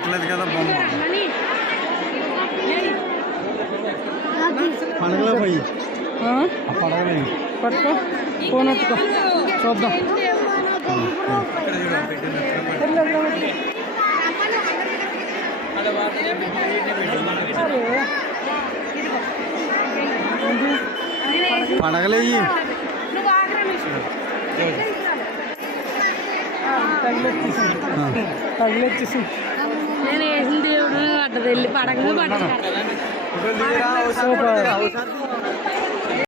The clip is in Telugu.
రావట్లేదు కదా బొమ్మ. పడగలో పోయి పడగలే పట్టుకో ఫోన్ పట్టుకో చూద్దాం. పడగలేయి తగిలెచ్చేసి నేను వేసిన దేవుడు పడ్డది వెళ్ళి పడగ పడ్డది.